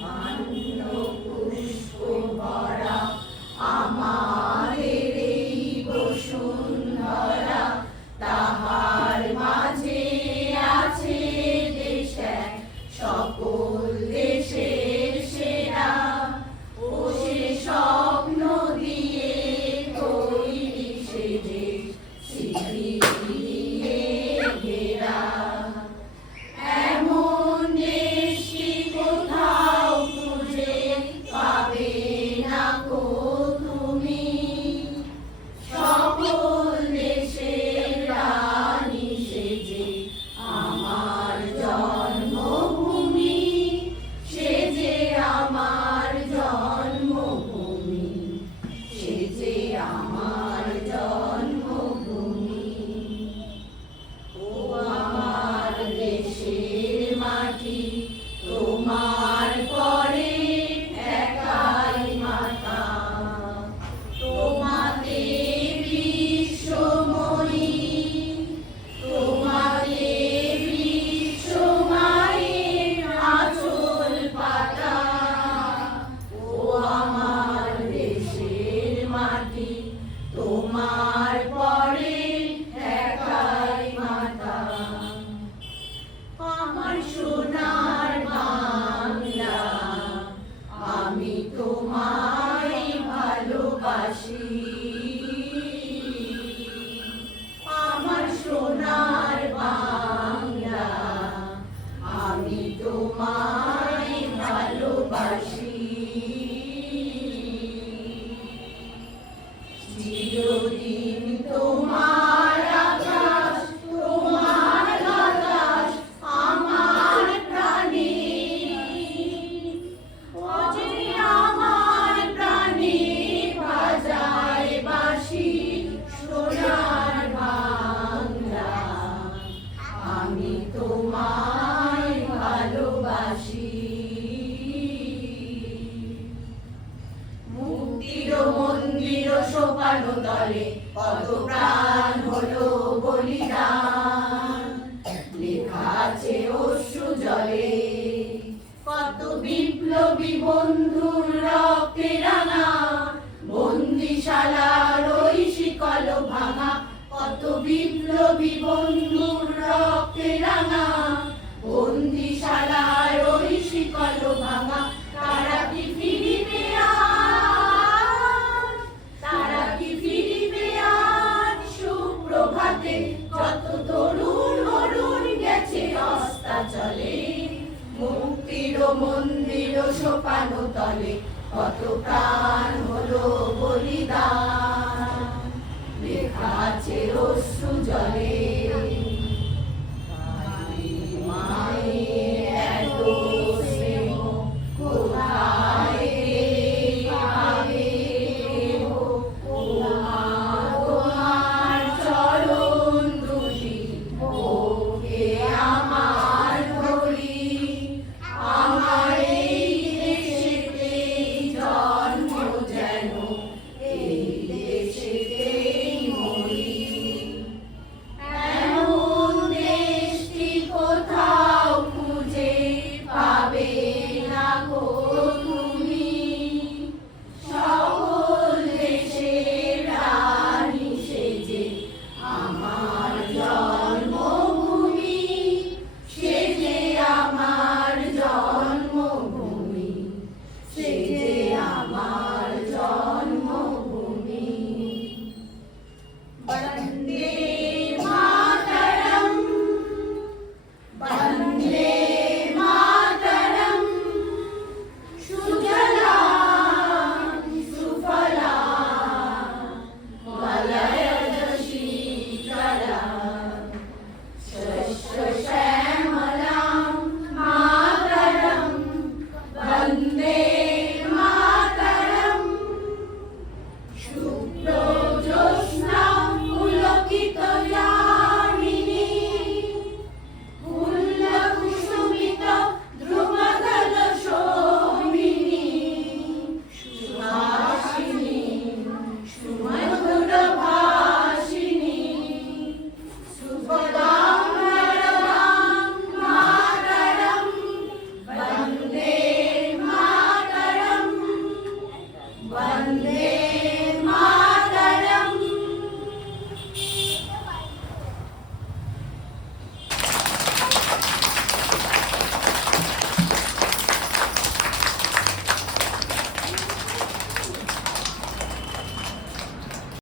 ধন্য পুষ্প ভরা আমাদের এই বসুন্ধরা, তাহার মাঝে আছে দেশ এক, সকল দেশের সেরা। ও সে স্বপ্ন দিয়ে তৈরি সে দেশ, স্মৃতি দিয়ে ঘেরা। এমন দেশ কি কোথাও খুঁজে পাবে না গো তুমি, সকল দেশের রানী সেজে আমার জন্মভূমি, সেজে আমার জন্মভূমি, সেজে আমার জন্মভূমি। ও আমার দেশের মাটি, তোমার পরে একাই মাতা, তোমাকে বিশ্বময়ী, তোমাকে বিশ্বমায়ের আঁচল পাতা। ও আমার দেশের মাটি, তোমার পরে একাই মাতা। আমার সোনার বাংলা, আমি তোমায় ভালোবাসি। আমার সোনার বাংলা, আমি তোমায় ভালোবাসি। চিরদিন তোমার আকাশ, তোমার বাতাস আমার প্রাণে, অজে আমার প্রাণে বাজায় বাঁশি। সোনার বাংলা, আমি তোমায় ভালোবাসি। মুক্তির মন্দির সোপান তলে কত প্রাণ হলো বলিদান, লেখা আছে অশ্রু জলে কত বিপ্লবী বন্ধুর রক্তে রাঙা। বন্দিশালার ওই শিকল ভাঙা, কত বিপ্লবী বন্ধুর রক্তে রাঙা। বন্দিশালার ওই শিকল ভাঙা, তারা কি ফিরিবে আজ, তারা কি ফিরিবে আজ সুপ্রভাতে। কত তরুণ অরুণ গেছে অস্তাচলে, মুক্তির মন্দির সোপান তলে কত প্রাণ হলো বলিদান, লেখা আছে অশ্রু জলে।